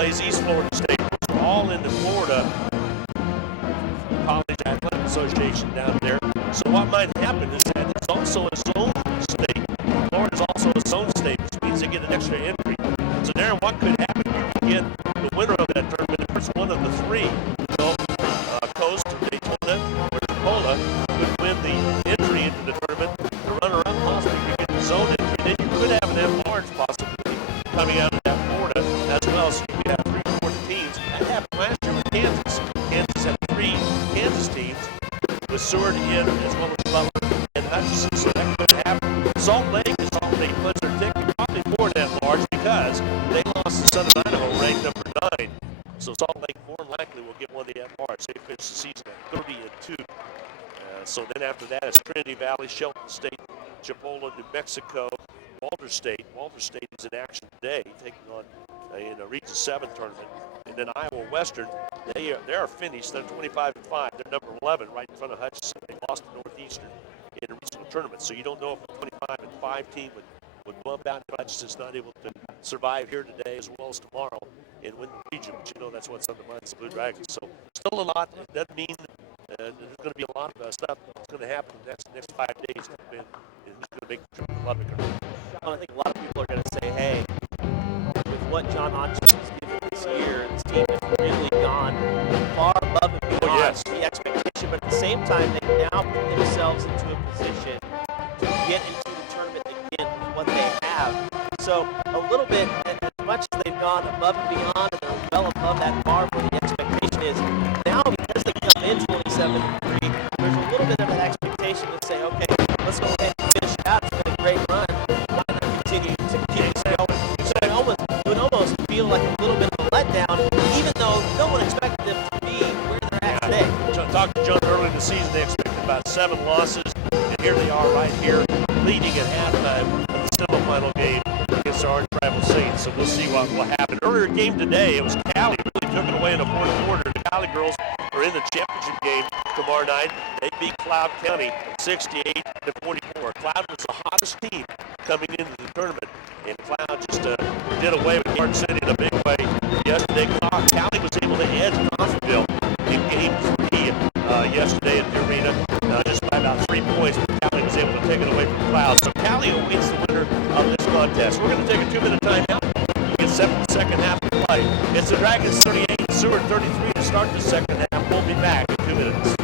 plays East Florida State. We're all into Florida College Athletic Association down there. So what might happen is that it's also a zone state. Florida's also a zone state, which means they get an extra entry. So Darren, what could happen? You could get the winner of that tournament, the first one of the three. So Coast, Daytona, or Pensacola could win the entry into the tournament. The runner-up possibly could get the zone entry. Then you could have an at-large possibly coming out of that Florida as well. So you have 3 Florida teams. That happened last year with Kansas. Kansas had 3 Kansas teams with Seward in as well as Butler and Hutchinson. So that could happen. Salt Lake pledged their ticket probably for an at-large because they lost to Southern Idaho, ranked number 9. So Salt Lake more than likely will get one of the at-large. They finished the season at 30-2. So then after that, it's Trinity Valley, Shelton State, Chipola, New Mexico, Walter State. Walter State is in action today, taking on in a Region 7 tournament. And then Iowa Western, they are finished. They're 25-5. They're number 11, right in front of Hutchinson. They lost to Northeastern in a regional tournament. So you don't know if a 25-5 team would bump out. Hutchinson's not able to survive here today as well as tomorrow and win the region. But you know that's what's on the minds of the Blue Dragons. So still a lot. It doesn't mean there's going to be a lot of stuff that's going to happen in the next 5 days. And who's going to make the trip to Lubbock? I think a lot of people are going to say, hey, with what John Hodgson has given this year, this team has really gone far above and beyond the expectation. But at the same time, they've now put themselves into a position to get into the tournament again with what they have. So a little bit, as much as they've gone above and beyond and they're well above that bar where the expectation is, now because they come in 27-3, there's a little bit of that expectation to say, okay, let's go ahead and finish it out. It's been a great run. Why not continue to keep this going? So it would almost feel like a little bit of a letdown, even though no one expected them to be where they're at today. I talked to John early in the season. They expected about 7 losses, and here they are right here, leading at halftime of the semifinal game against our Tribal Saints. So we'll see what will happen. Earlier game today, it was Cali really took it away in the 4th quarter. The Cali girls are in the championship game tomorrow night. They beat Cloud County 68-44. Cloud was the hottest team coming into the tournament, and Cloud just did away with Garden City in a big way yesterday. Cali was able to edge Coffeyville in game 3 yesterday at the arena, just by about 3 points. Cali was able to take it away from Cloud. So Cali awaits the winner of this contest. We're going to take a 2-minute timeout. You get 7th half to play. It's the Dragons 38, Seward 33 to start the second half. We'll be back in 2 minutes.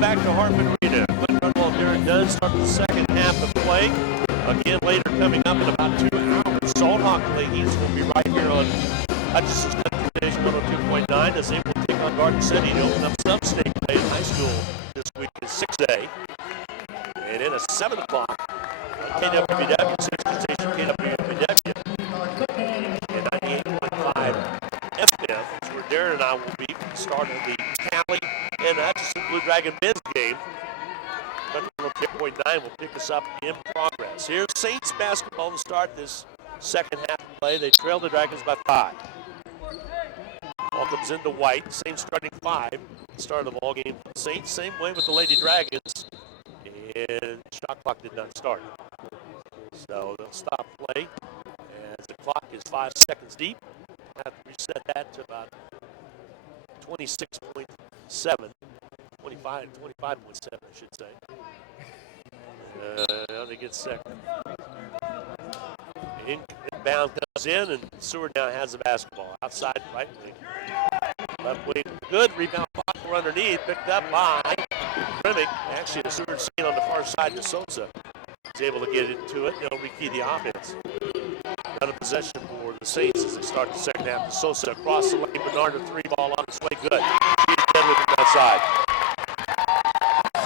Back to Hartman Arena. Clint Runwell, Darren Dunn start the second half of play. Again, later coming up in about 2 hours. Salt Hawk plays He's going to be right here on Hutchison's Country Station 102.9 as they will take on Garden City to open up sub-state play in high school this week is 6A. And then at 7 o'clock, KWBW, Station KWBW, and 98.5 FM, is where Darren and I will be for the start of the Cali and Hutchinson Blue Dragon men's game. Country 10.9 will pick us up in progress. Here's Saints basketball to start this second half of play. They trail the Dragons by 5. Ball comes into White, same starting 5. Start of the ball game for the Saints. Same way with the Lady Dragons. And shot clock did not start. So they'll stop play as the clock is 5 seconds deep. I have to reset that to about 26.7. 25.7, I should say. Now they get second. Inbound comes in, and Seward now has the basketball. Outside, right wing. Left wing, good. Rebound, Fokker underneath. Picked up by Grimmick. Actually, the Seward scene on the far side to Sosa. Is able to get into it. They'll rekey the offense. Another possession for the Saints as they start the second half. To Sosa across the lane. Bernard, a 3 ball on its way. Good. She's deadly from outside.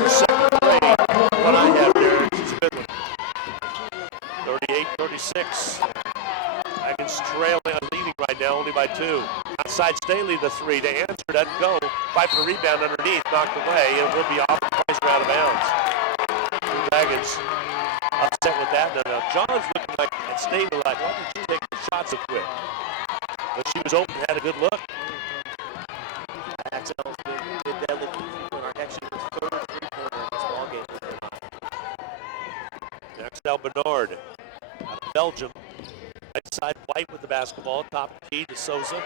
Second grade, what I have there is a good one. 38-36. Dragons trailing, leading right now, only by 2. Outside Staley, the 3 to answer, doesn't go. Fight for the rebound underneath, knocked away, and it will be off. Price out of bounds. The Dragons upset with that. Now John's looking like at Staley, like, why did you take the shot so quick? But she was open, had a good look. Axel's been deadly. Actually, his third three-pointer in this ballgame. Axel Bernard out of Belgium. Right side, White with the basketball. Top key to Souza.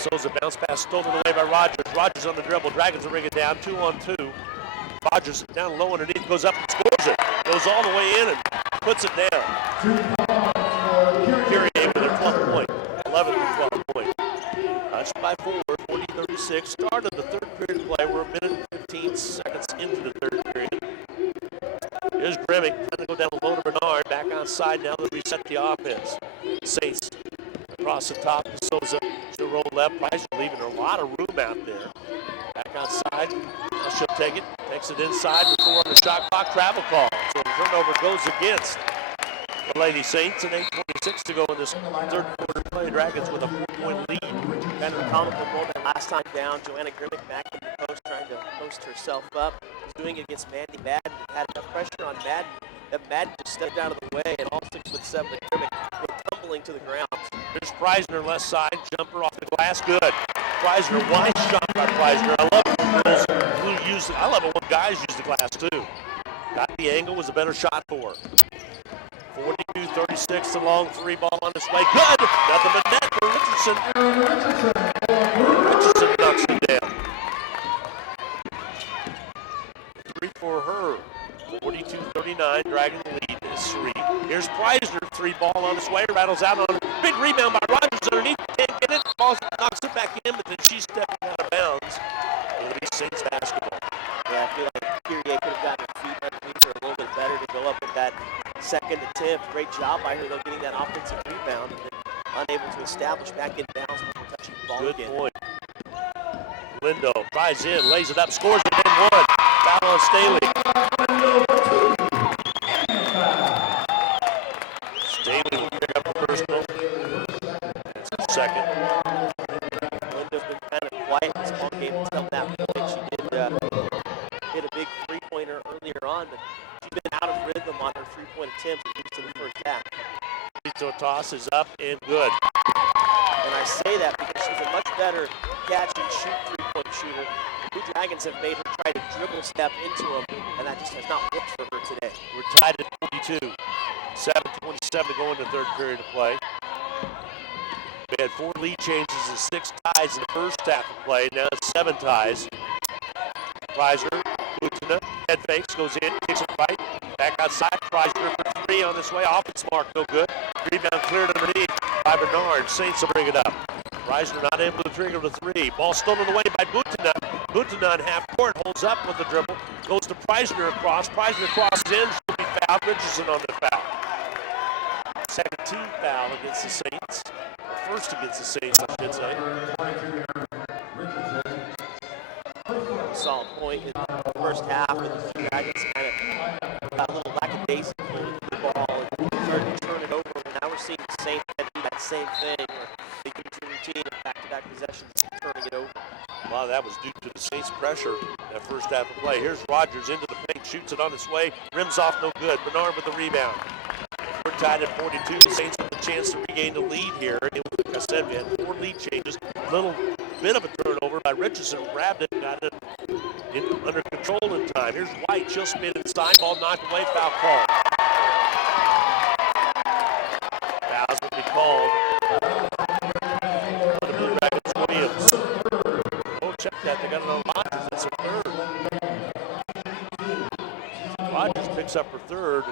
Souza bounce pass stolen away by Rogers. Rogers on the dribble. Dragons will bring it down 2-on-2. Rogers down low underneath, goes up and scores it. Goes all the way in and puts it down. Curie with their 12th point. 11th and 12th point. That's by 4, 40-36. Start of the third period of play. We're a minute and 15 seconds into the third period. Here's Grimmick trying to go down low to Bernard. Back outside now to reset the offense. Saints across the top to Souza. She'll roll left. Price leaving a lot of room out there. Back outside. Now she'll take it. Takes it inside with 4 on the shot clock. Travel call. So the turnover goes against the Lady Saints. And 8:26 to go in this third quarter play. Dragons with a 4-point lead. Kind of a comical moment last time down. Joanna Grimmick back in the post trying to post herself up. Was doing it against Mandy Madden. Had enough pressure on Madden. That Madden just stepped out of the way, and all 6'7" Grimmick went tumbling to the ground. There's Preisner left side. Jumper off the glass. Good. Preisner, wide shot by Preisner. I love it when girls who use it. I love it when guys use the glass too. Got the angle, was a better shot for her. 42-36, the long 3 ball on its way. Good! Nothing but net for Richardson. Richardson knocks it down. 3 for her. 42-39, Dragon lead is 3. Here's Preisner, 3 ball on its way. Rattles out on a big rebound by Rogers underneath. Can't get it. Ball knocks it back in, but then she's stepping out of bounds. It'll be Saints basketball. Yeah, I feel like Kyrie could have gotten her feet underneath her a little bit better to go up with that second attempt. Great job by her, though, getting that offensive rebound and then unable to establish back in bounds before touching the ball Good again. point. Lindo tries in, lays it up, scores it in 1. Foul on Staley. Staley will pick up the first goal. That's the second. Linda's been kind of quiet in this ball game until that point. She did hit a big three-pointer earlier on, but she's been out of rhythm on her three-point attempts, at least in the first half. Free toss is up and good. And I say that because she's a much better catch-and-shoot three-point shooter. The Blue Dragons have made her try to dribble step into them, and that just has not worked for her today. We're tied at 42. 7:27 to go in the third period of play. We had 4 lead changes and 6 ties in the first half of play. Now it's 7 ties. Preisner, Butina, head fakes, goes in, kicks it right. Back outside, Preisner for 3 on this way. Offense mark, no good. Rebound cleared underneath by Bernard. Saints will bring it up. Preisner not able to trigger the 3. Ball stolen away by Butina. Butina in half court, holds up with the dribble. Goes to Preisner across. Preisner crosses in, she'll be fouled. Richardson on the foul. Second team foul against the Saints. First against the Saints, I should say. Solid point in the first half when the Dragons kind of got a little lackadaisical with the ball and started to turn it over. And now we're seeing the Saints do that same thing where they do the routine of back-to-back possessions, turning it over. A lot of that was due to the Saints' pressure that first half of play. Here's Rogers into the paint, shoots it on its way, rims off, no good. Bernard with the rebound. We're tied at 42. The Saints with a chance to regain the lead here. Like I said, we had 4 lead changes. A little bit of a turnover by Richardson. Grabbed it, got it under control in time. Here's White. She'll spin inside. Ball knocked away. Foul call. Fouls will be called. The Blue Dragons, Williams. Oh, check that. They got it on Rogers. That's a third. Rogers picks up her third.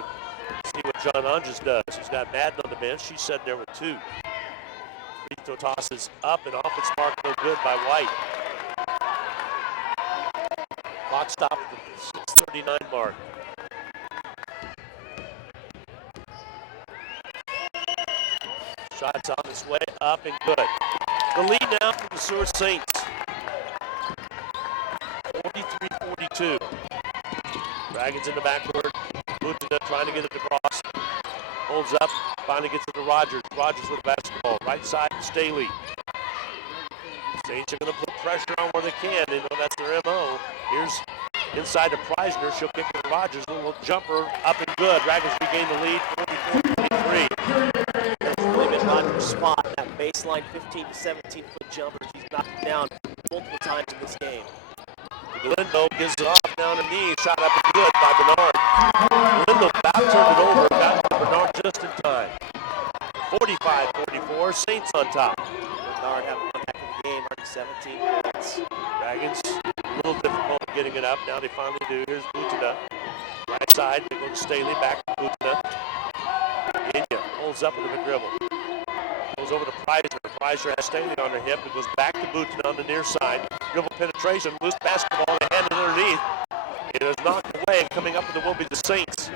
See what John Anges does. He's got Madden on the bench. She's sitting there with 2. Free throw tosses up and off its mark, no good by White. Clock stopped at the 6:39 mark. Shots on its way, up and good. The lead now for the Seward Saints. 43-42. Dragons in the backcourt. Butina trying to get it across. Holds up, finally gets it to Rogers. Rogers with the basketball. Right side, Staley. Saints are going to put pressure on where they can. They know that's their MO. Here's inside to Preisner. She'll kick it to Rogers. A little jumper, up and good. Dragons regain the lead, 44-43. That's really been Rogers' spot. That baseline 15 to 17 foot jumper. She's knocked it down multiple times in this game. Galindo gives it off down the knee. Shot up and good by Bernard. Galindo about turned it over. Got to Bernard just in time. 45-44. Saints on top. Bernard having one heck of a game. Already 17 points. Dragons a little difficult getting it up. Now they finally do. Here's Butina. Right side. They go to Staley. Back to Butina. India holds up with a dribble. Goes over to Preisner. Preisner has Staley on her hip. It goes back to Butina on the near side. Dribble penetration. Loose basketball. They hand it underneath. It is knocked away. And coming up with it will be the Saints.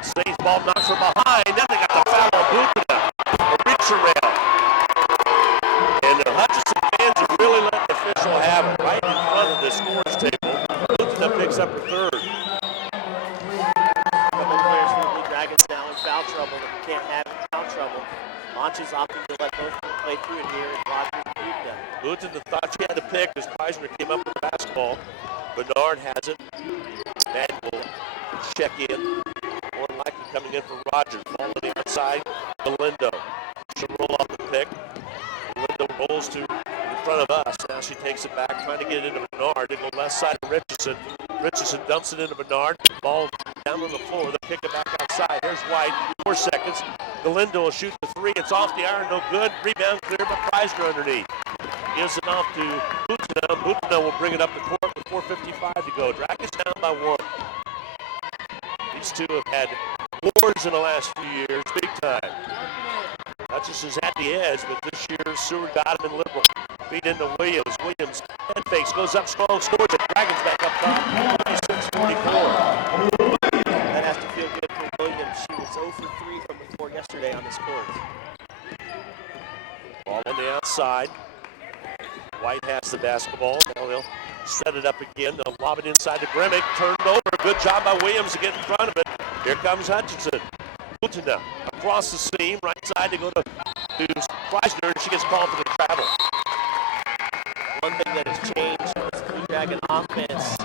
Saints ball knocks from behind. Then they got the foul on Butina. A reach around. And the Hutchinson fans are really letting the official have it right in front of the scores table. Butina picks up her third. A couple players for the Blue Dragons now in foul trouble. That can't have in foul trouble. Monch is opting to let both of them play through it here. And Rogers and Butina. Butina thought she had to pick as Preisner came up with the basketball. Bernard has it. Madden will check in. More than likely coming in for Rogers. Ball on the outside. Galindo. She'll roll off the pick. Galindo rolls to in front of us. Now she takes it back, trying to get it into Bernard. They go left side to Richardson. Richardson dumps it into Bernard. Ball down on the floor. They'll kick it back outside. Here's White. 4 seconds. Galindo will shoot the 3. It's off the iron. No good. Rebound clear by Preisner underneath. Gives it off to Butina. Butina will bring it up the court with 4:55 to go. Dragons down by 1. These two have had wars in the last few years, big time. Hutchinson's at the edge, but this year Seward got him in liberal. Feed into Williams. Williams head fakes, goes up strong, scores it. Dragons back up top, 46-44. That has to feel good for Williams. She was 0 for 3 from the floor yesterday on this court. Ball on the outside. White has the basketball. Now they'll set it up again. They'll lob it inside to Gremick. Turned over. Good job by Williams to get in front of it. Here comes Hutchinson. Butina across the seam. Right side to go to Preisner, and she gets called for the travel. One thing that has changed is the Blue Dragon offense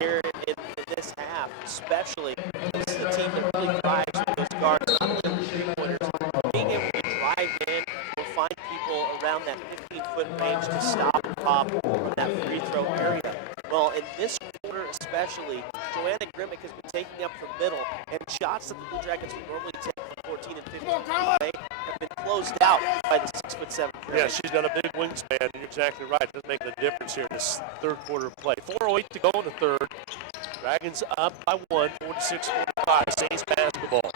here in this half, especially. This is a team that really thrives with those guards, not only the three-pointers, being able to drive in or find people around that 15-foot range to stop and pop in that free throw area. Well, in this quarter especially, Joanna Gremick has been taking up the middle, and shots that the Blue Dragons would normally take from 14 and 15 play have been closed out by the 6'7". Yeah, she's got a big wingspan, and you're exactly right. That's making a difference here in this third quarter of play. 4:08 to go in the third. Dragons up by 1, 46-45. Saints basketball.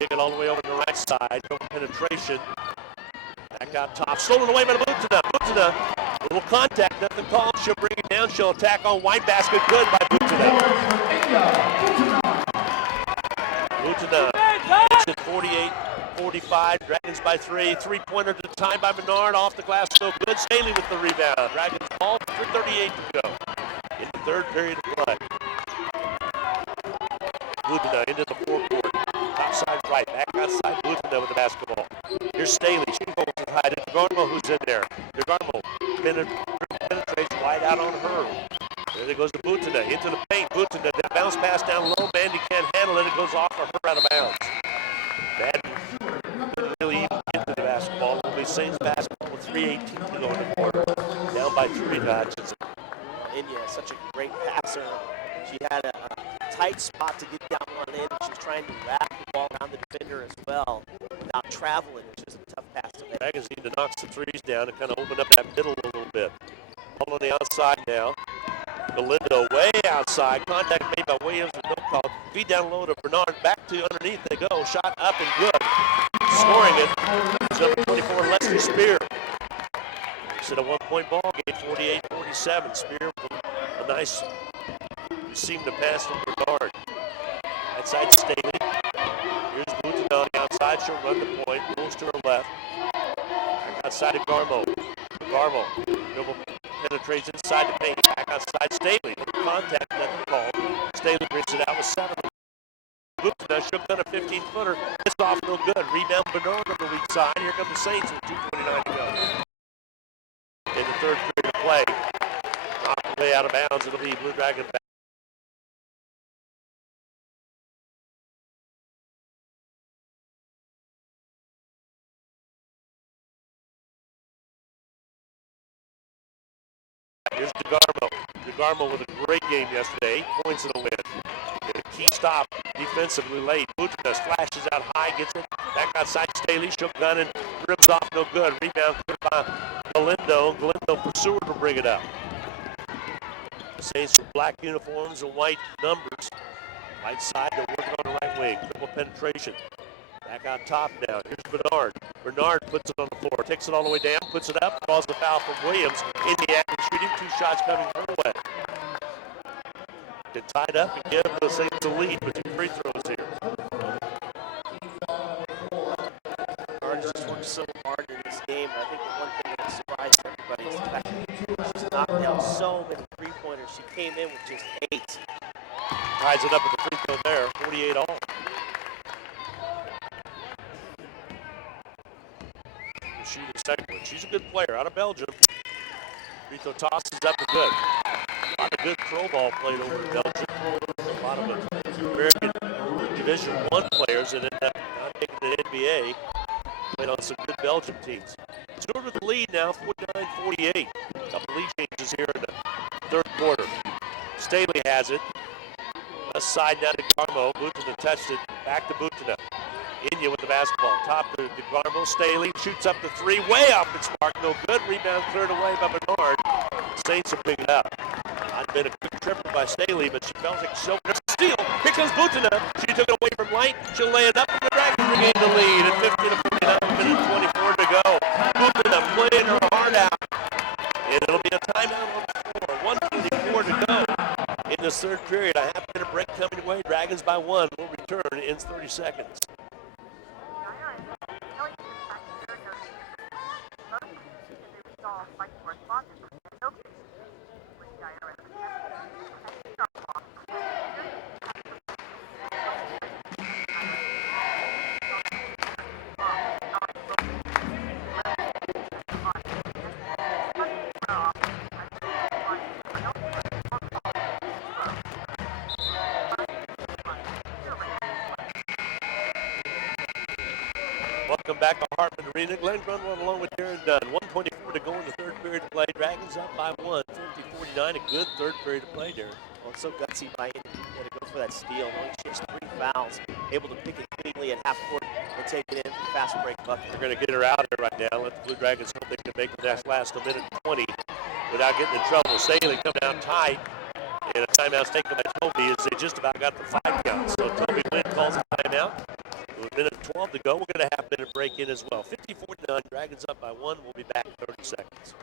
Kick it all the way over to the right side. No penetration. Back out top. Stolen away by Butina. Butina. Little contact. Nothing called. She'll bring it down. She'll attack on White basket. Good by Butina. Butina. It's 48-45. Dragons by 3. Three-pointer to time by Menard. Off the glass, no good. Staley with the rebound. Dragons ball for 38 to go in the third period of play. Butina into the forecourt. Top side right. Back outside. Butina with the basketball. Here's Staley. She holds it high to DeGarmo, who's in there. DeGarmo penetrates wide out on her. There it goes to Butina into the paint. Butina, that bounce pass down low. Mandy can't handle it. It goes off of her out of bounds. Bad. Couldn't really even get to the basketball. It'll be Saints basketball with 3:18 to go in the quarter. Down by 3 to Hutchinson. India is such a great passer. She had a tight spot to get down one in, and she's trying to wrap the ball around the defender as well without traveling, which is a tough pass to make. Dragons need to knock some threes down and kind of open up that middle a little bit. Ball on the outside now. Galindo way outside. Contact made by Williams with no call. Feed down low to Bernard. Back to underneath they go. Shot up and good. Scoring it is number 24, Leslie Spear. It's at a one-point ball game, 48-47. Spear with a nice seam to pass to Bernard. Outside Staley. Here's Butina on the outside. She'll run the point. Moves to her left. Outside of Garmo. Garmo. Dribble penetrates inside the paint. Back outside Staley. Contact, nothing called. Staley brings it out with 7. Butina shook on a 15-footer. It's off no good. Rebound Bernard on the weak side. Here come the Saints with 2:29 to go. In the third period of play. Knocked way out of bounds. It'll be Blue Dragon back. Here's DeGarmo. DeGarmo with a great game yesterday. 8 points in the win. And a key stop defensively late. Butina flashes out high, gets it. Back outside Staley. Shook gun and rips off no good. Rebound cleared by Galindo. Galindo pursuer to bring it up. The Saints with black uniforms and white numbers. Right side, they're working on the right wing. Triple penetration. Back on top now. Here's Bernard. Bernard puts it on the floor. Takes it all the way down. Puts it up. Calls the foul from Williams. In the act of shooting. 2 shots coming her way. Get tied up and give the Saints a lead with 2 free throws here. Bernard has just worked so hard in this game. I think the one thing that surprised everybody is the fact that she's knocked down so many three-pointers. She came in with just 8. Ties it up with the free throw there. 48 all. Shoot the second one. She's a good player out of Belgium. Free throw tosses up and good. A lot of good pro ball played over in Belgium. A lot of American Division I players that ended up not making the NBA. Played on some good Belgium teams. Stewart with the lead now, 49-48. A couple lead changes here in the third quarter. Staley has it. Left side now to Garmo. Butina touched it. Back to Butina. Inya with the basketball. Top to Garmo. Staley shoots up the 3. Way off its mark. No good. Rebound cleared away by Bernard. Saints will pick it up. I'd been a good tripper by Staley, but she felt like she'll steal. Here comes Butina. She took it away from Light. She'll lay it up, and the Dragons regain the lead at 50-49, minute 24 to go. Butina playing her heart out. And it'll be a timeout on the floor. 1:44 to go in this third period. A half-minute break coming away. Dragons by 1. Will return in 30 seconds. Welcome back to Hartman Arena. Glenn Grunwald along with Darren Dunn. 1:24 to go in the third period of play. Dragons up by 1. 50-49. A good third period of play, Darren. Well, it's so gutsy by India to go for that steal. Knowing she has 3 fouls, able to pick it cleanly at half court and take it in for the fast break bucket. They're going to get her out there right now. Let the Blue Dragons hope they can make the last a minute 20 without getting in trouble. Staley come down tight. And a timeout's taken by Toby as they just about got the 5 count. So Toby Lynn calls a timeout. With a minute 12 to go, we're going to have a minute break in as well. 50-49, Dragons up by 1. We'll be back in 30 seconds.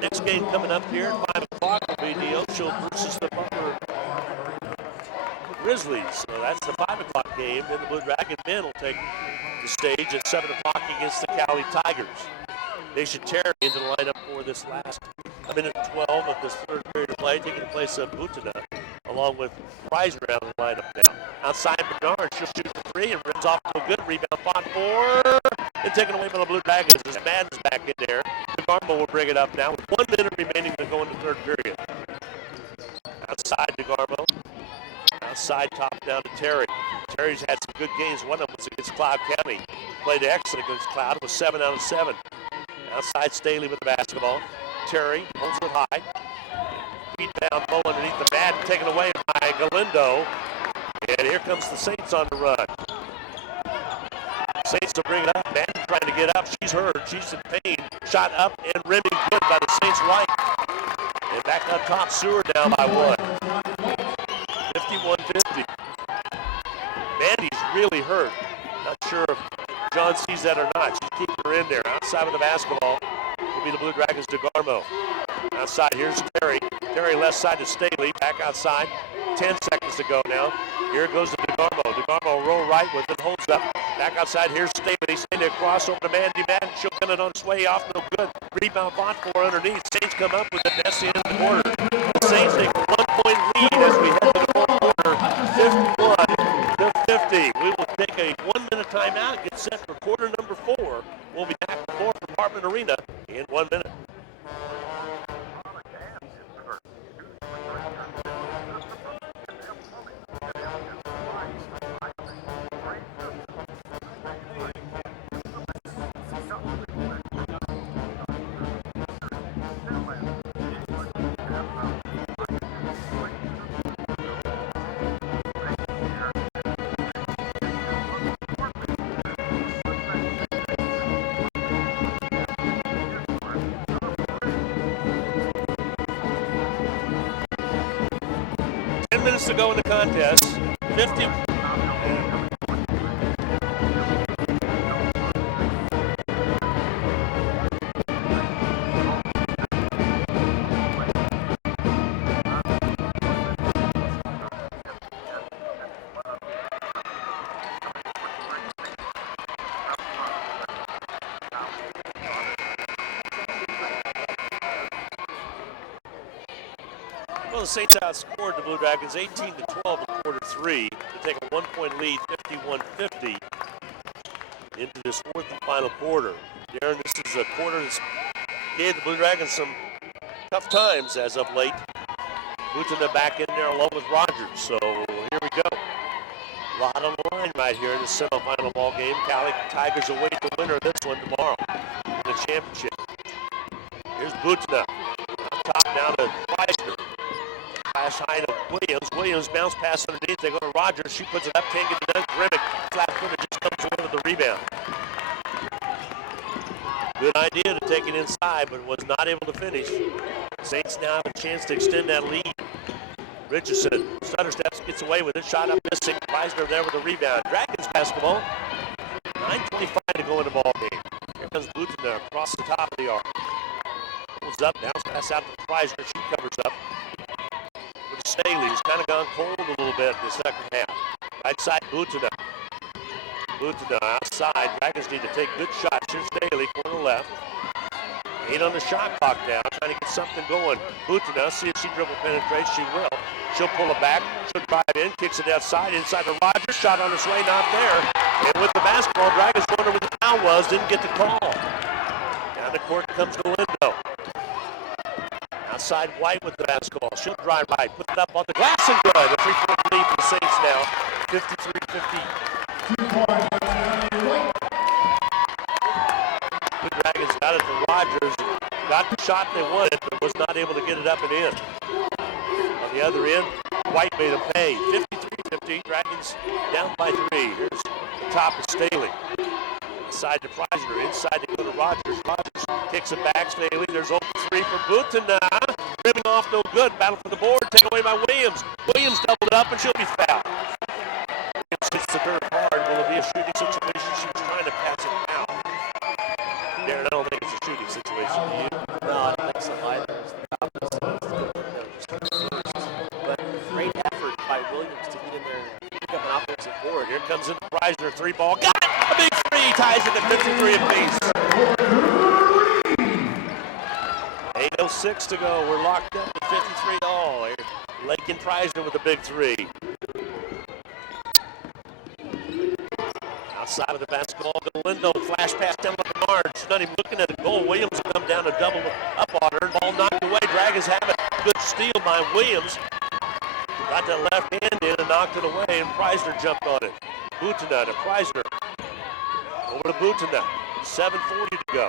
Next game coming up here at 5 o'clock will be the Ocho versus the Butler Grizzlies. So that's the 5 o'clock game. Then the Blue Dragon men will take the stage at 7 o'clock against the Cali Tigers. Nation Terry into the lineup for this last minute 12 of this third period of play, taking the place of Butana, along with Preisner out of the lineup now. Outside Bernard, she'll shoot for three and rims off to a good rebound. Fought for and taken away by the Blue Dragons as Madden's back in there. DeGarmo will bring it up now with 1 minute remaining to go in the third period. Outside DeGarmo. Outside top down to Terry. Terry's had some good games. One of them was against Cloud County. Played excellent against Cloud. It was 7 out of 7. Outside Staley with the basketball. Terry holds it high. Feet down low underneath the mat, taken away by Galindo. And here comes the Saints on the run. Saints to bring it up. Madden trying to get up. She's hurt. She's in pain. Shot up and rimming good by the Saints right. And back on top, Seward down by 1. 51-50. Mandy's really hurt. Not sure if John sees that or not. She's keeping her in there. Outside with the basketball will be the Blue Dragons' DeGarmo. Outside, here's Terry. Terry left side to Staley. Back outside. 10 seconds to go now. Here goes to DeGarmo. DeGarmo roll right with it. Holds up. Back outside. Here's Staley. Staley across over to Mandy. Madden. She'll get it on its way off. No good. Rebound fought for underneath. Saints come up with it. That's the end of the quarter. The Saints take a 1-point lead as we head to the fourth quarter. 51-50. We will take a 1-minute timeout. Get set for quarter number 4. We'll be back to more from Hartman Arena in 1 minute. Minutes to go in the contest. 50. Well, the Saints outscored the Blue Dragons 18-12 in quarter 3 to take a 1-point lead, 51-50, into this fourth and final quarter. Darren, this is a quarter that's gave the Blue Dragons some tough times as of late. Butana back in there along with Rogers. So here we go. A lot on the line right here in the semifinal ball game. Cali Tigers await the winner of this one tomorrow in the championship. Here's Butana. On top now to Preisner. Flash high to Williams. Williams bounce pass underneath. They go to Rogers. She puts it up. Can't get it done. Grimmick. Flat footed just comes away with the rebound. Good idea to take it inside, but was not able to finish. Saints now have a chance to extend that lead. Richardson, stutter steps, gets away with it. Shot up missing. Preisner there with the rebound. Dragons basketball. 9:25 to go in the ball game. Here comes Butana across the top of the arc. Pulls up, bounce pass out to Preisner. She covers up. With Staley, who's kind of gone cold a little bit in the second half. Right side, Butana. Butana outside. Dragons need to take good shots. Here's Staley, corner left. 8 on the shot clock now, trying to get something going. Butana, see if she dribble penetrates. She will. She'll pull it back. She'll drive in, kicks it outside, inside to Rogers. Shot on its way, not there. And with the basketball, Dragons wonder where the foul was, didn't get the call. Down the court comes Galindo. Outside White with the basketball. She'll drive right, put it up on the glass and good. A 3-point lead for the Saints now, 53-50. The Dragons got it to Rogers. Got the shot they wanted, but was not able to get it up and in. On the other end, White made them pay. 53-50. 50. Dragons down by 3. Here's the top of Staley. Inside to Preisner. Inside to go to Rogers. Rogers kicks it back. Staley. There's open 3 for Butana. Rimming off, no good. Battle for the board. Taken away by Williams. Williams doubled up, and she'll be fouled. Williams hits the curve hard. Will it be a shooting situation? She was trying to pass it out. Darren, I don't think it's a shooting situation. Do you? No, I don't think so either. It's the opposite. Just first. But great effort by Williams to get in there and pick up an offensive board. Here comes in Preisner. 3-ball. Got it! A big 3. Ties it at 53 apiece. 8:06 to go. We're locked up at 53 all. Lakin Preisner with a big 3. Outside of the basketball, Galindo flash pass down to Bernard. She's not even looking at the goal. Williams will come down and double up on her. Ball knocked away. Dragons have it. Good steal by Williams. Got that left hand in and knocked it away, and Preisner jumped on it. Butana to Preisner. Over to Butana. 7:40 to go.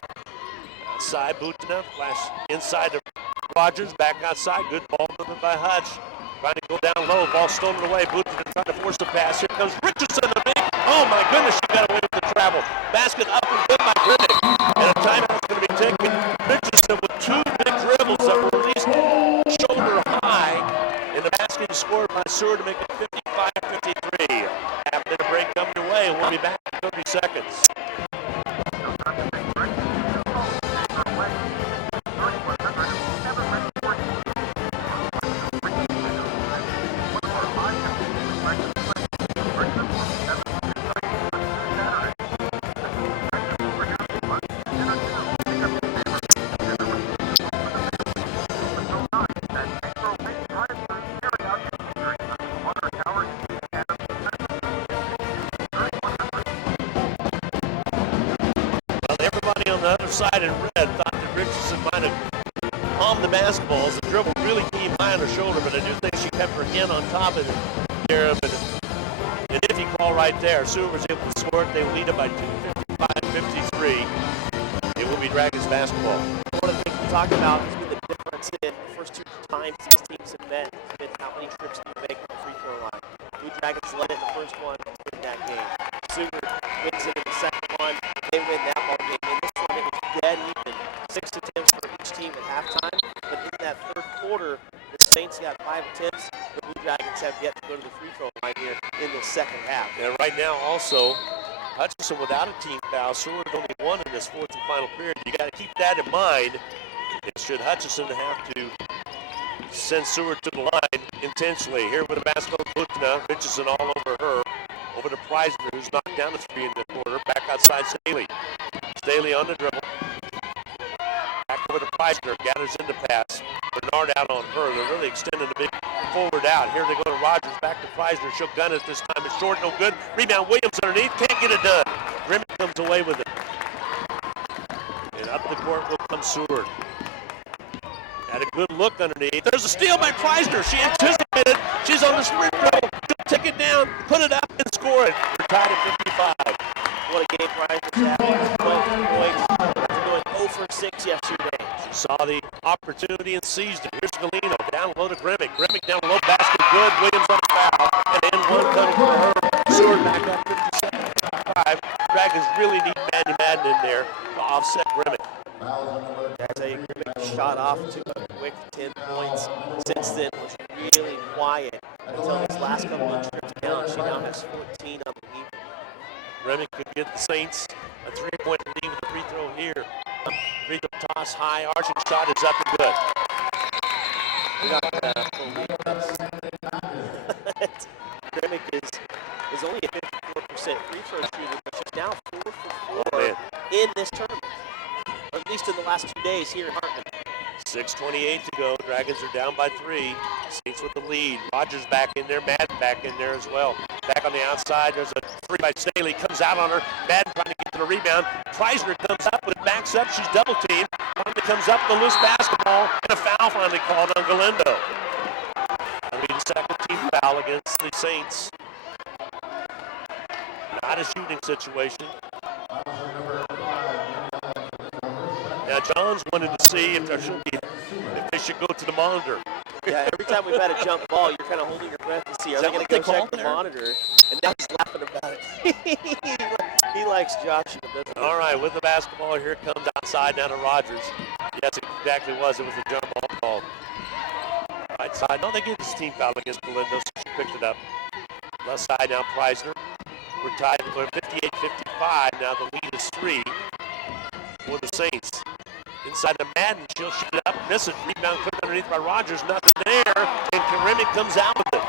Outside Butana. Flash inside to Rogers. Back outside. Good ball movement by Hutch. Trying to go down low. Ball stolen away. Butana trying to force the pass. Here comes Richardson. A big. Oh my goodness, she got away with the travel. Basket up and good by Grinnick. And a timeout's going to be taken. Richardson with 2 big dribbles that were at least shoulder high. And the basket is scored by Seward to make it 55-53. Half-minute break coming your way. We'll be back in 30 seconds. Side in red thought that Richardson might have palmed the basketball as the dribble really came high on her shoulder, but I do think she kept her hand on top of it there. But an iffy call right there. Seward was able to score it. They lead it by 55-53. It will be Dragons basketball. One of the things we talked about has been the difference in the first 2 times these teams have met. It's been how many trips do you make on the free throw line. Blue Dragons led it in the first one, win that game. Seward wins it in the second one. They win that ball game. In this one, it was dead even. 6 attempts for each team at halftime. But in that third quarter, the Saints got 5 attempts. The Blue Dragons have yet to go to the free throw line here in the second half. And right now, also, Hutchinson without a team foul. Seward only 1 in this 4th and final period. You got to keep that in mind. And should Hutchinson have to send Seward to the line intentionally. Here with the basketball, Butana. Richardson all over her. Over to Preisner, who's knocked down a 3 in the quarter. Back outside Staley. Staley on the dribble. Back over to Preisner. Gathers in the pass. Bernard out on her. They're really extending the big forward out. Here they go to Rogers. Back to Preisner. She'll gun it this time. It's short, no good. Rebound, Williams underneath. Can't get it done. Grimmick comes away with it. And up the court will come Seward. Had a good look underneath. There's a steal by Preisner. She anticipated. She's on the sprint dribble. Take it down, put it up, and score it. We're tied at 55. What a game Preisner's having. 12 points. After going 0 for 6 yesterday. She saw the opportunity and seized it. Here's Galino down low to Grimmick. Grimmick down low, basket good. Williams on the foul. And then one coming for her. Seward back up 57-55. Dragons really need Manny Madden in there to offset Grimmick. I tell you, Grimmick shot off to a quick 10 points. Since then, was really quiet until these last couple of trips down. She now has 14 on the evening. Grimmick could get the Saints a 3-point lead with the free throw here. Free throw toss high, arching shot is up and good. We got full lead. Grimmick is only a 54% free throw shooter, but she's now 4 for 4 in this tournament. Or at least in the last 2 days here in Hartman. 6:28 to go. Dragons are down by 3. Saints with the lead. Rogers back in there. Madden back in there as well. Back on the outside. There's a 3 by Staley. Comes out on her. Madden trying to get to the rebound. Preisner comes up, but backs up. She's double teamed. Finally comes up with a loose basketball. And a foul finally called on Galindo. That'll be the second team foul against the Saints. Not a shooting situation. Now John's wanted to see if they should go to the monitor. Yeah, every time we've had a jump ball, you're kind of holding your breath to see, are they going to go check the monitor? And now he's laughing about it. He likes Josh in the business. All right, with the basketball, here it comes outside down to Rogers. Yes, it exactly was. It was a jump ball call. Right side. No, they gave this team foul against Galindo, so she picked it up. Left side now, Preisner. We're tied. We're 58-55. Now the lead is 3 for the Saints. Inside to Madden. She'll shoot it up. Miss it. Rebound clipped underneath by Rogers. Nothing there. And Karimic comes out with it.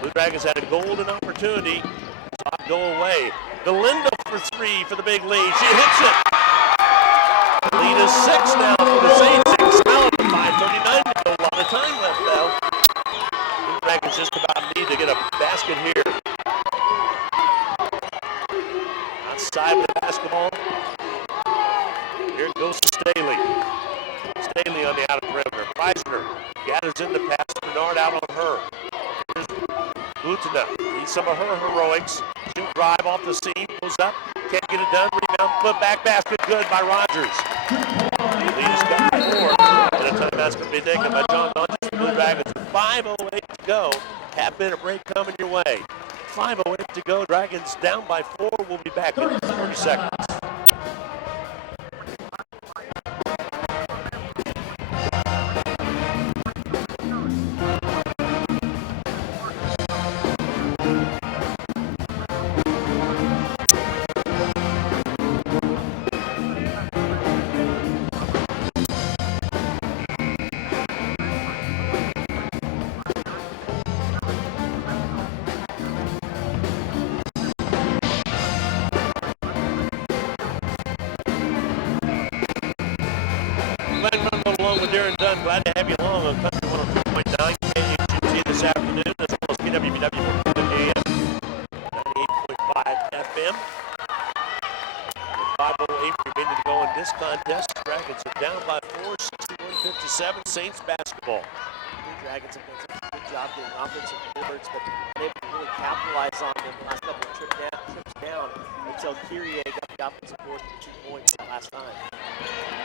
Blue Dragons had a golden opportunity. Shot go away. Galindo for 3 for the big lead. She hits it. The lead is 6 now for the Saints. They can smell it. 5:39 to go. A lot of time left though. Blue Dragons just about need to get a basket here. Outside with the basketball. Here it goes to Staley. Staley on the outer perimeter. Preisner gathers in the pass. Bernard out on her. Here's Butina. Needs some of her heroics. Shoot drive off the seam. Goes up. Can't get it done. Rebound. Put back basket. Good by Rogers. The lead has got 4. And a timeout's going to be taken by John Dodges. Blue Dragons. 5:08 to go. Half-minute break coming your way. 5:08 to go. Dragons down by 4. We'll be back in 30 seconds. Glad to have you along on Country 102.9 KHUT this afternoon, as well as KWBW 1450 AM, 98.5 FM. With 5:08 remaining to go in this contest, Dragons are down by 4, 61-57, Saints basketball. The Dragons have done such a good job getting offensive boards, but they've able to really capitalize on them the last couple of trips down until Kyrie got the offensive board for 2 points the last time.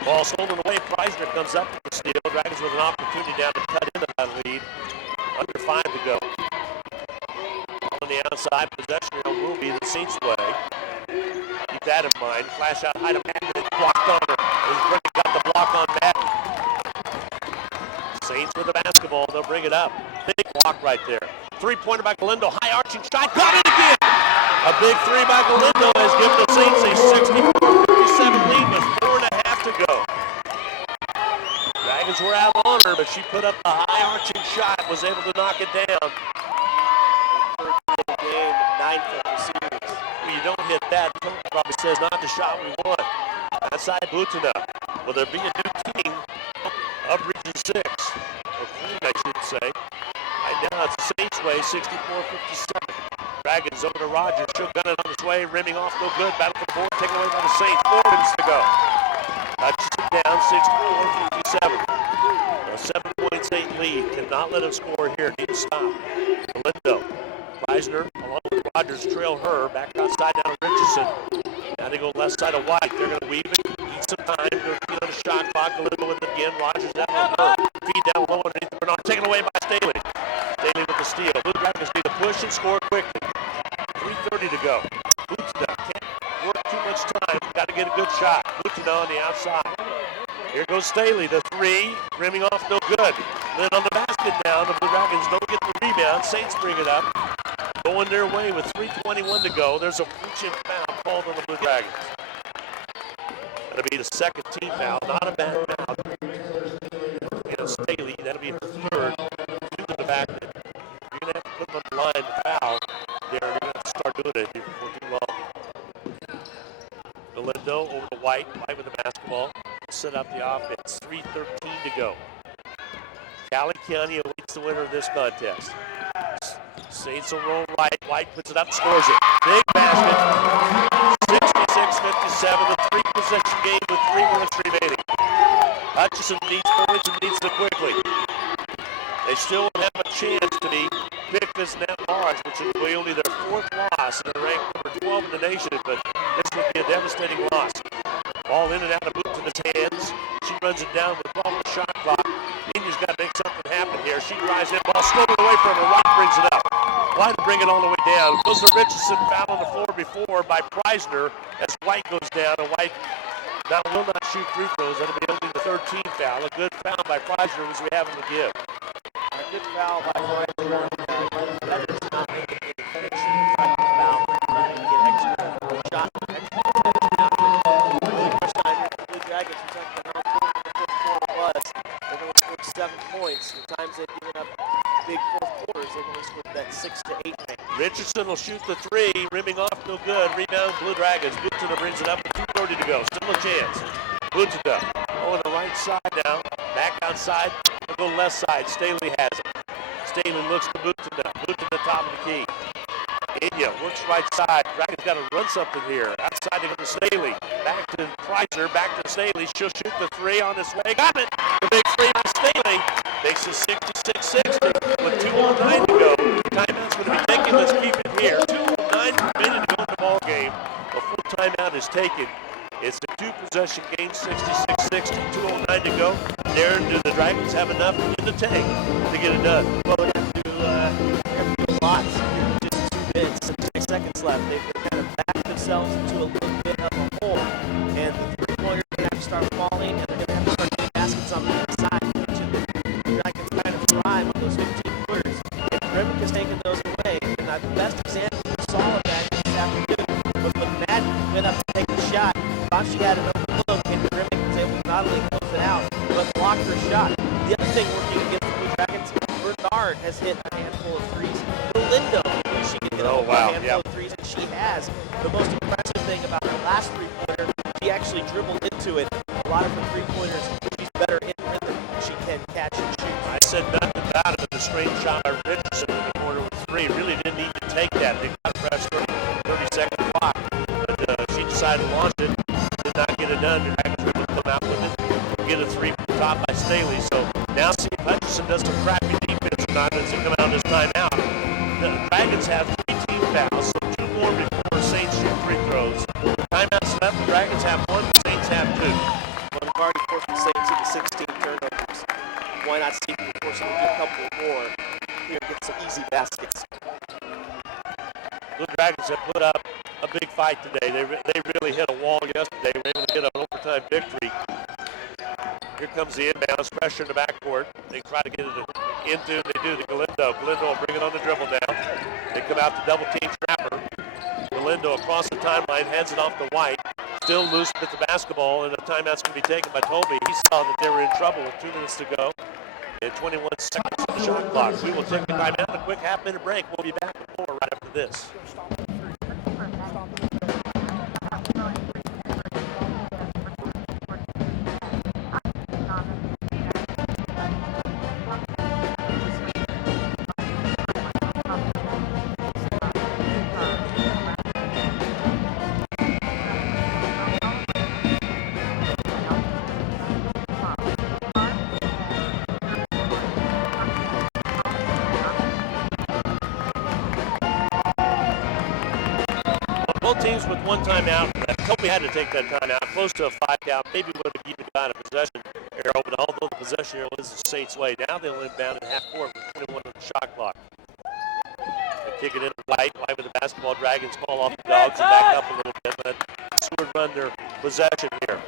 Ball stolen away. Preisner comes up with the steal. Dragons with an opportunity now to cut into that lead. Under 5 to go. On the outside, possession now will be the Saints' way. Keep that in mind. Flash out high to Madden. It's blocked on her. Brittany got the block on Madden. Saints with the basketball. They'll bring it up. Big block right there. 3-pointer by Galindo. High arching shot. Got it again. A big 3 by Galindo has given the Saints a 64-57 lead with 4.5 to go. Dragons were out on her, but she put up a high arching shot, was able to knock it down. Third game, 9th of the series. Well, you don't hit that. The coach probably says not the shot we want. Outside Butina. Will there be a new team up region 6? Or queen, I should say. Right now it's the Saints way, 64-57. Dragons over to Rogers. She'll gun it on his way. Rimming off, no good. Battle for the board, taken away by the Saints. 4 minutes to go. Hutchinson down, 64-57. A 7-8 lead. Cannot let him score here. Need to stop. Galindo. Preisner, along with Rogers, trail her. Back outside down to Richardson. Now they go left side of White. They're going to weave it. Need some time. They're on the shot clock. Galindo with it again. Rogers down on her. Feed down low underneath the Bernard. Taken away by Staley. Staley with the steal. Blue Dragons need to push and score quickly. 3:30 to go. Butina can't work too much time. Got to get a good shot. Butina on the outside. Here goes Staley, the 3, rimming off, no good. Then on the basket now, the Blue Dragons don't get the rebound. Saints bring it up. Going their way with 3:21 to go. There's a reach-in foul called on the Blue Dragons. That'll be the second team foul. Not a bad foul. Staley, that'll be her third to the back. You're going to have to put them on the line to foul. You're going to have to start doing it before too long. Galindo over to White. White with the basketball. Set up the offense. 3:13 to go. Cali County awaits the winner of this contest. Saints will roll right. White puts it up, scores it. Big basket. 66-57. The 3-possession game with 3 minutes remaining. Hutchinson needs points and needs them quickly. They still have a chance to be picked as net large, which will be only their 4th loss. They're ranked number 12 in the nation, but this would be a devastating loss. Ball in and out of Butina's hands. She runs it down with 12 on the shot clock. Nina's got to make something happen here. She drives in, ball stolen away from her. White brings it up. White bring it all the way down. Goes to Richardson, foul on the floor before by Preisner as White goes down. And White will not shoot free throws. That'll be only the 13th foul. A good foul by Preisner as we have him to give. A good foul by Preisner. That is not making a fiction type of foul. Trying to get extra shot, extra protection. Really first time here for the Blue Dragons. We're talking about how important the fourth quarter was. They've only scored 7 points. The times they've given up big fourth quarters, they've only scored that 6 to 8 range. Richardson will shoot the 3, rimming off, no good. Rebound, Blue Dragons. Butina brings it up with 2:30 to go. Still a chance. Butina on the right side now. Back outside. We'll go left side. Staley has it. Staley looks to Butina. Butina top of the key. Inya works right side. Dragons got to run something here. Outside to go to Staley. Back to Preisner. Back to Staley. She'll shoot the 3 on this way. Got it. The big 3 by Staley. Makes it 66-60 with 2:09 to go. Timeout's going to be taken. Let's keep it here. 2:09 minutes to go in the ball game. A full timeout is taken. It's a 2-possession game, 66-60, 2:09 to go. Darren, do the Dragons have enough in the tank to get it done? Well, they're going to do lots in just 2 minutes and 3 seconds left. They've kind of backed themselves into a little bit of a hole. And the three-pointers are going to have to start falling, and they're going to have to start getting baskets on the inside. The Dragons kind of thrive on those 15-footers. If Remick is taking those away, and the best example we saw of that this afternoon was when Madden went up to take the shot. Thought she had an open look, and Remick was able to not only close it out, but block her shot. The other thing working against the Blue Dragons, Bernard has hit a handful of threes. Galindo, she can hit a handful of threes, and she has. The most impressive thing about her last three-pointer, she actually dribbled into it. A lot of her three-pointers, she's better in rhythm. She can catch and shoot. I said nothing about it, but the straight shot by Richardson in the corner with 3 really didn't need to take that. They got a fresh 30-second clock, but she decided to launch it. Did not get it done. The Dragons were able to come out with it. Get a 3 from top by Staley. So now see if Hutchison does some crappy defense or not as they come out this timeout. The Dragons have 3 team fouls, so 2 more before Saints shoot free throws. Timeouts left. The Dragons have 1. The Saints have 2. Well, they've already forced the Saints into 16 turnovers. Why not see if we can force them to do a couple more here and get some easy baskets? The Dragons have put up a big fight today. They really hit a wall yesterday. They were able to get an overtime victory. Here comes the inbounds, pressure in the backcourt. They try to get it into, and they do, to Galindo. Galindo will bring it on the dribble now. They come out to double team Trapper. Galindo across the timeline, hands it off to White. Still loose with the basketball, and the timeout's going to be taken by Toby. He saw that they were in trouble with 2 minutes to go and 21 seconds on the shot clock. We will take a timeout, a quick half-minute break. We'll be back with more right after this. Both teams with 1 timeout. Toby had to take that timeout, close to a 5 count. Maybe would have even got a possession arrow, but although the possession arrow is the Saints' way, now they'll inbound at half court with 21 on the shot clock. They kick it in to White. White with the basketball. Dragons fall off the Dogs and back up a little bit, but Seward run their possession here.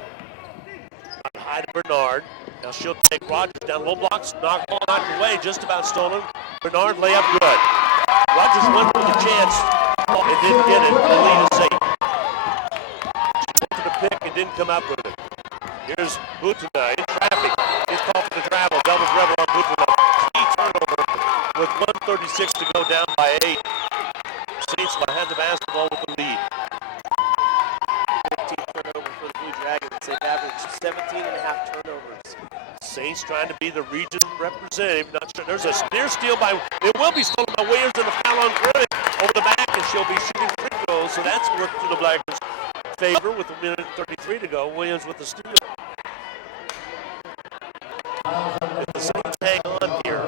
High to Bernard. Now she'll take Rogers down. Low blocks, ball knocked away, just about stolen. Bernard layup good. Rogers went with a chance. It didn't get it. The lead is 8. She went to the pick and didn't come up with it. Here's Butina in traffic. He's called for the travel. Double dribble on Butina. Key turnover with 1:36 to go, down by 8. Saints will have the basketball with the lead. 15th turnover for the Blue Dragons. They've averaged 17.5 turnovers. Saints trying to be the region representative. Not sure. There's a near steal by. It will be stolen by Williams, and a foul on Grimmett over the back, and she'll be shooting free throws. So that's worked to the Blackhawks' favor with 1:33 to go. Williams with the steal. If the Saints hang on here,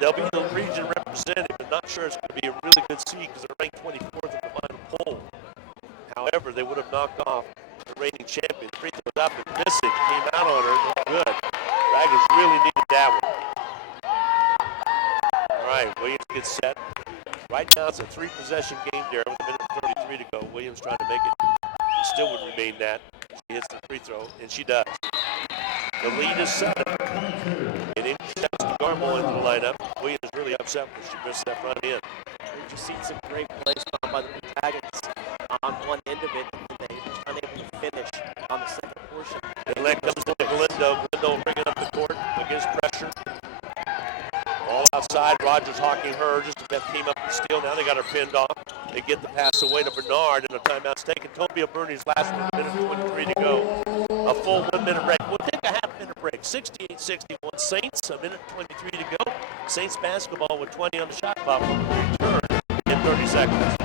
they'll be the region representative. I'm not sure it's going to be a really good seed because they're ranked 24th in the final poll. However, they would have knocked off the reigning champion. Free throws up and missing. Came out on her. No good. Dragons really needed that one. right, Williams gets set. Right now it's a 3-possession game there with a minute and 33 to go. Williams trying to make it. It still would remain that. She hits the free throw, and she does. The lead is 7. And English steps DeGarmo into the lineup. Williams really upset when she missed that front end. We've just seen some great plays by the Blue Dragons on one end of it, and they were unable to finish on the second portion. And that comes to Galindo. Galindo will bring it up the court against pressure. All outside. Rogers hawking her just to team up and steal. Now they got her pinned off. They get the pass away to Bernard, and a timeout's taken. Tobia Bernie's last 1 minute and 23 to go. A full 1 minute break. We'll take a half-minute break. 68-61 Saints, a minute and 23 to go. Saints basketball with 20 on the shot clock. Return in 30 seconds.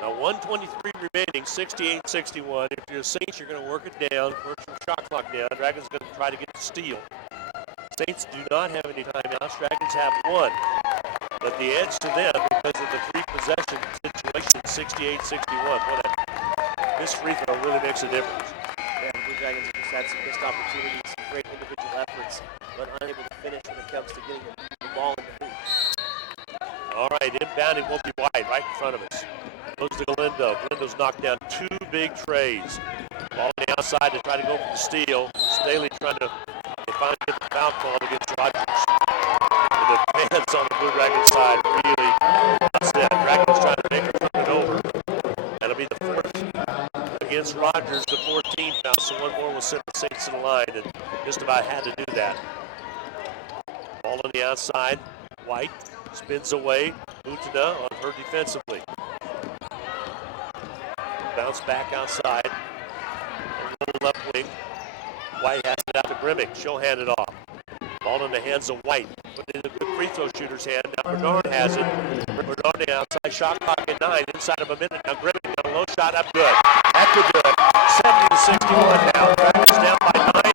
Now 1:23 remaining, 68-61. If you're a Saints, you're going to work it down, work some shot clock down. Dragons going to try to get the steal. Saints do not have any timeouts. Dragons have one. But the edge to them, because of the 3-possession situation, 68-61. This free throw really makes a difference. Yeah, the Blue Dragons have just had some missed opportunities, some great individual efforts, but unable to finish when it comes to getting the ball in the hoop. All right, inbounding won't be wide, right in front of us. Goes to Galindo. Galindo's knocked down 2 big trays. Ball on the outside to try to go for the steal. Staley trying to finally get the foul call against Rogers. And the fans on the Blue Dragons side really upset. Dragons trying to make her flip it over. That'll be the 4th against Rogers, the 14th foul. So one more will send the Saints to the line, and just about had to do that. Ball on the outside. White spins away. Utana on her defensively. Bounce back outside. A little left wing. White has it out to Grimmick. She'll hand it off. Ball in the hands of White. Put it in the free throw shooter's hand. Now Bernard has it. Bernard on the outside. Shot clock at 9. Inside of a minute. Now Grimmick got a low shot up good. After good. 70-61 now. Dragons down by 9.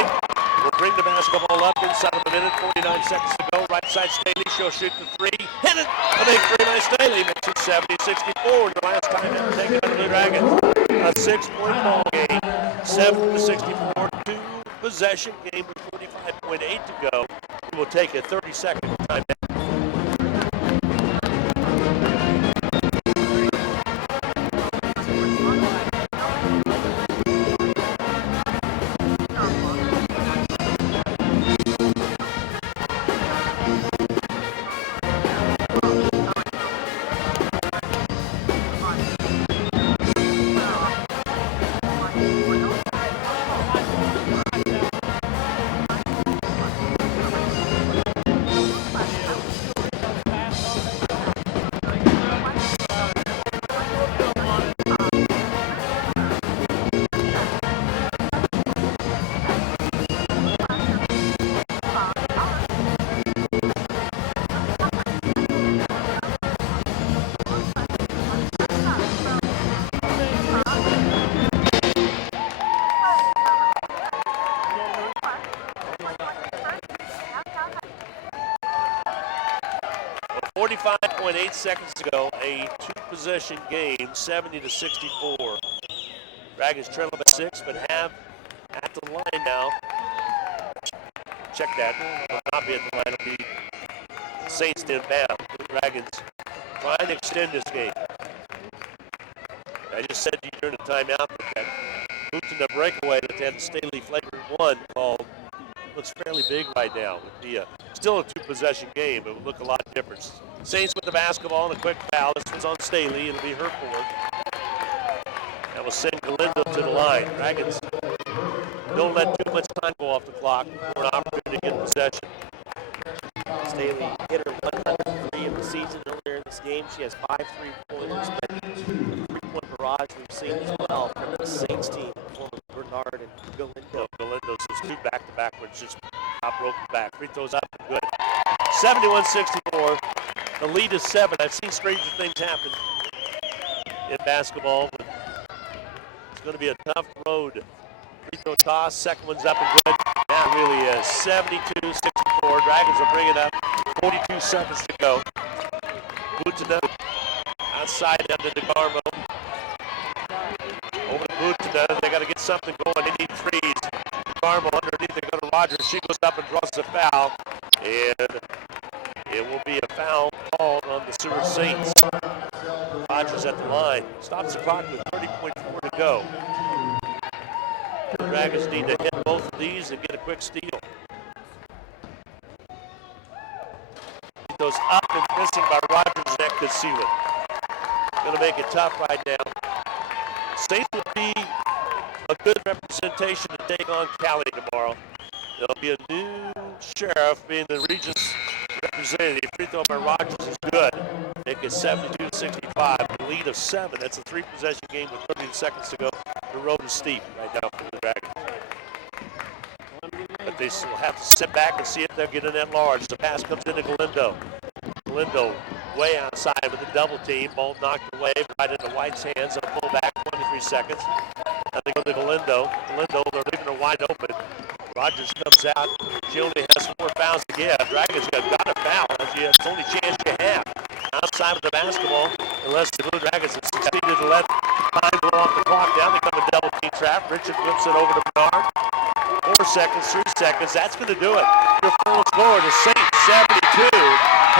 We'll bring the basketball up inside of a minute. 49 seconds to go. Right side Staley. She'll shoot the 3. Hit it. A big 3 by Staley. Makes it 70-64. The last time ever taken out of the Dragons. A 6-point ball game. 70-64. 2-possession game with 45.8 to go. We will take a 30-second timeout. With 45.8 seconds to go, a 2-possession game, 70-64. Dragons trail by 6, but have at the line now. Check that. Will not be at the line. It'll be Saints inbound. The Dragons trying to extend this game. I just said to you during the timeout that Utana breakaway that had the Staley flagrant 1 called looks fairly big right now. It would be still a 2-possession game. It would look a lot different. Saints with the basketball and a quick foul. This one's on Staley. It'll be her 4th. That will send Galindo to the line. Dragons don't let too much time go off the clock for an opportunity to get possession. Staley hit her 103 of the season earlier in this game. She has 5 3-pointers, but the 3-point barrage we've seen as well from the Saints team, along with Bernard and Galindo. Galindo's 2 back-to-back, which just top broken back. Free throws up and good. 71-64. 64. The lead is 7. I've seen stranger things happen in basketball, but it's going to be a tough road. Free throw toss, second one's up and good. That really is 72-64. Dragons will bring it up. 42 seconds to go. Butina outside under DeGarmo. Over to Butina. They got to get something going. They need threes. DeGarmo underneath. They go to Rogers. She goes up and draws a foul. And it will be a foul called on the Seward Saints. Rogers at the line. Stops the clock with 30.4 to go. The Dragons need to hit both of these and get a quick steal. Those up and missing by Rogers, that could seal it. Going to make it tough right now. Saints will be a good representation to take on Cali tomorrow. There'll be a new sheriff being the Regents representative. Free throw by Rogers is good. Make it 72-65. The lead of 7. That's a 3-possession game with 30 seconds to go. The road is steep right now for the Dragons. But they still have to sit back and see if they'll get in that large. The pass comes into Galindo. Galindo way outside with a double team. Ball knocked away right into White's hands. A pullback, 23 seconds. Now they go to Galindo. Galindo, they're leaving her wide open. Rogers comes out. She only has 4 fouls to give. Dragons got a foul. It's the only chance you have. Outside with the basketball, unless the Blue Dragons have succeeded to let time go off the clock down. They come a double team trap. Richard flips it over to Bernard. 4 seconds, 3 seconds. That's going to do it. Your final score is Saints 72,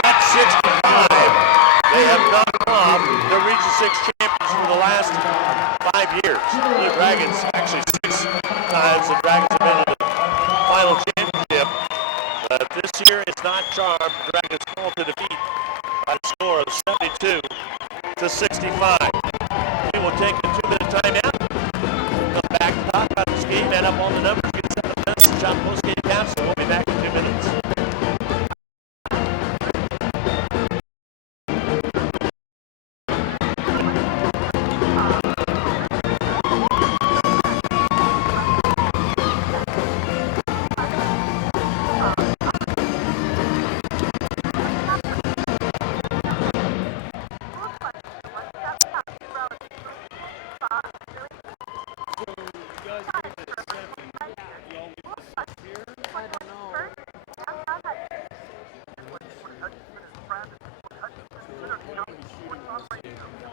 Hutch 65. They have knocked off the Region 6 champions for the last 5 years. The Dragons, actually 6 times the Dragons have been in the final championship. But this year it's not charmed. The Dragons fall to defeat by a score of 72-65. We will take a 2-minute timeout. Come back, talk about this game, add up all the numbers.